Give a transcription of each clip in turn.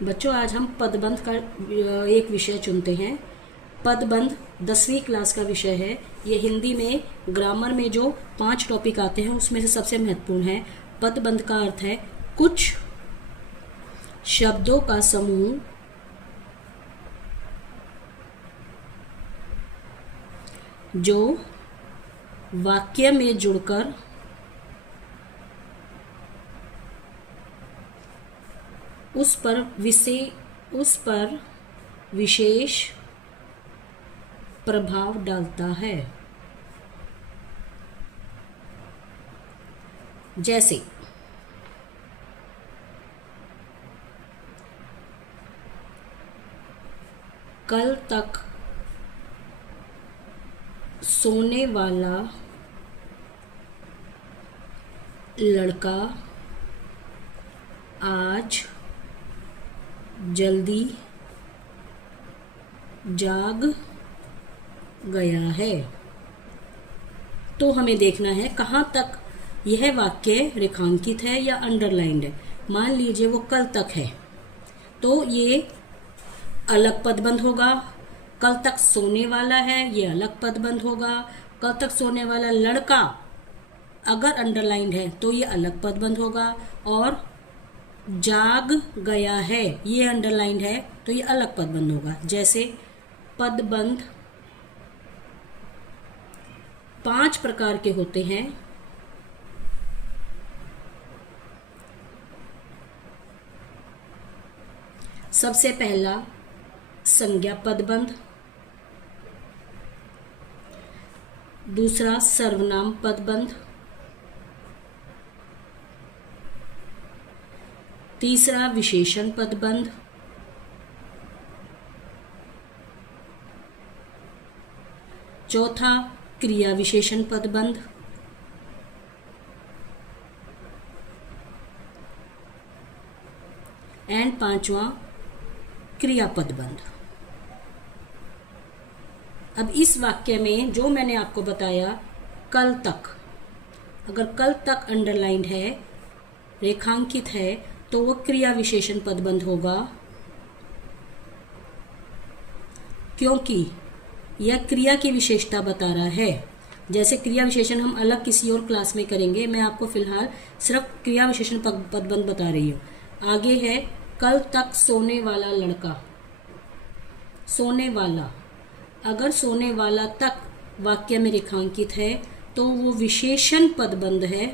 बच्चों, आज हम पदबंध का एक विषय चुनते हैं। पदबंध 10वीं क्लास का विषय है। ये हिंदी में ग्रामर में जो 5 टॉपिक आते हैं उसमें से सबसे महत्वपूर्ण है। पदबंध का अर्थ है कुछ शब्दों का समूह जो वाक्य में जुड़कर उस पर विशेष प्रभाव डालता है। जैसे कल तक सोने वाला लड़का आज जल्दी जाग गया है। तो हमें देखना है कहाँ तक यह वाक्य रेखांकित है या अंडरलाइंड है। मान लीजिए वो कल तक है तो ये अलग पदबंध होगा। कल तक सोने वाला है ये अलग पदबंध होगा। कल तक सोने वाला लड़का अगर अंडरलाइंड है तो ये अलग पदबंध होगा। और जाग गया है ये अंडरलाइंड है तो ये अलग पदबंध होगा। जैसे पदबंध 5 प्रकार के होते हैं। सबसे पहला संज्ञा पदबंध, दूसरा सर्वनाम पदबंध, तीसरा विशेषण पदबंध, चौथा क्रिया विशेषण पदबंध, एंड 5वां क्रिया पदबंध। अब इस वाक्य में जो मैंने आपको बताया कल तक, अगर कल तक अंडरलाइंड है, रेखांकित है, तो वो क्रिया विशेषण पदबंध होगा, क्योंकि यह क्रिया की विशेषता बता रहा है। जैसे क्रिया विशेषण हम अलग किसी और क्लास में करेंगे, मैं आपको फिलहाल सिर्फ क्रिया विशेषण पदबंध बता रही हूँ। आगे है कल तक सोने वाला लड़का। सोने वाला, अगर सोने वाला तक वाक्य में रेखांकित है तो वो विशेषण पदबंध है,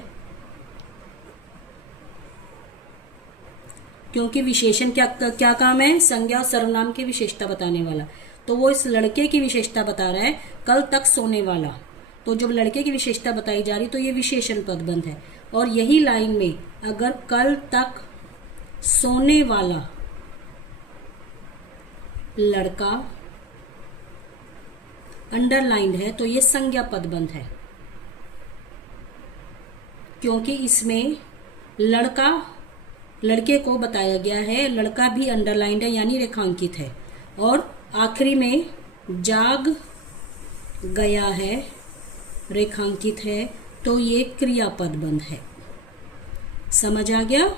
क्योंकि विशेषण क्या काम है? संज्ञा और सर्वनाम की विशेषता बताने वाला। तो वो इस लड़के की विशेषता बता रहा है, कल तक सोने वाला। तो जब लड़के की विशेषता बताई जा रही तो ये विशेषण पदबंध है। और यही लाइन में अगर कल तक सोने वाला लड़का अंडरलाइंड है तो ये संज्ञा पदबंध है, क्योंकि इसमें लड़के को बताया गया है, लड़का भी अंडरलाइंड है यानी रेखांकित है। और आखिरी में जाग गया है, रेखांकित है, तो ये क्रिया पदबंध है। समझ आ गया?